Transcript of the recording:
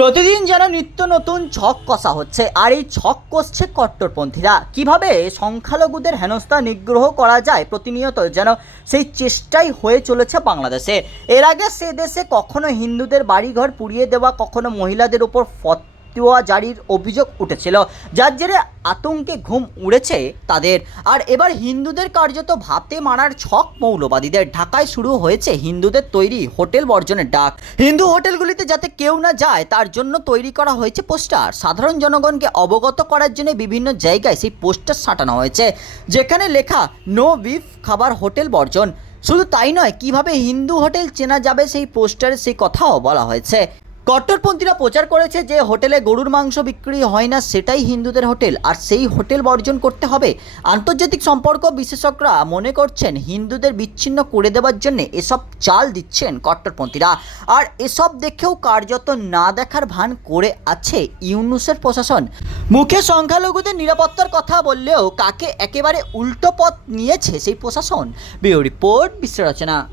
প্রতিদিন যেন নিত্য নতুন ছক কষা হচ্ছে, আর এই ছক কষছে কট্টরপন্থীরা। কীভাবে সংখ্যালঘুদের হেনস্থা নিগ্রহ করা যায় প্রতিনিয়ত যেন সেই চেষ্টাই হয়ে চলেছে বাংলাদেশে? এর আগে সে দেশে কখনো হিন্দুদের বাড়িঘর পুড়িয়ে দেওয়া, কখনো মহিলাদের উপর ফতোয়া জারির অভিযোগ উঠেছিল। যার জেরে আতঙ্কে ঘুম উড়েছে তাদের। আর এবার হিন্দুদের কার্যত ভাতে মারার ছক মৌলবাদীদের। ঢাকায় শুরু হয়েছে হিন্দুদের তৈরি হোটেল বর্জনের ডাক। হিন্দু হোটেলগুলিতে যাতে কেউ না যায়, তার জন্য তৈরি করা হয়েছে পোস্টার। সাধারণ জনগণকে অবগত করার জন্য বিভিন্ন জায়গায় সেই পোস্টার সাঁটানো হয়েছে, যেখানে লেখা, নো বিফ খাবার হোটেল বর্জন। শুধু তাই নয়, কীভাবে হিন্দু হোটেল চেনা যাবে সেই পোস্টারে সেই কথাও বলা হয়েছে। কট্টরপন্থীরা প্রচার করেছে যে হোটেলে গরুর মাংস বিক্রি হয় না, সেটাই হিন্দুদের হোটেল। আর সেই হোটেল বর্জন করতে হবে। আন্তর্জাতিক সম্পর্ক বিশেষজ্ঞরা মনে করছেন হিন্দুদের বিচ্ছিন্ন করে দেওয়ার জন্য এসব চাল দিচ্ছেন কট্টরপন্থীরা। আর এসব দেখেও কার্যত না দেখার ভান করে আছে ইউনুসের প্রশাসন। মুখে সংখ্যালঘুদের নিরাপত্তার কথা বললেও কাকে একেবারে উল্টো পথ নিয়েছে সেই প্রশাসন? Bio report বিশ্লেষণা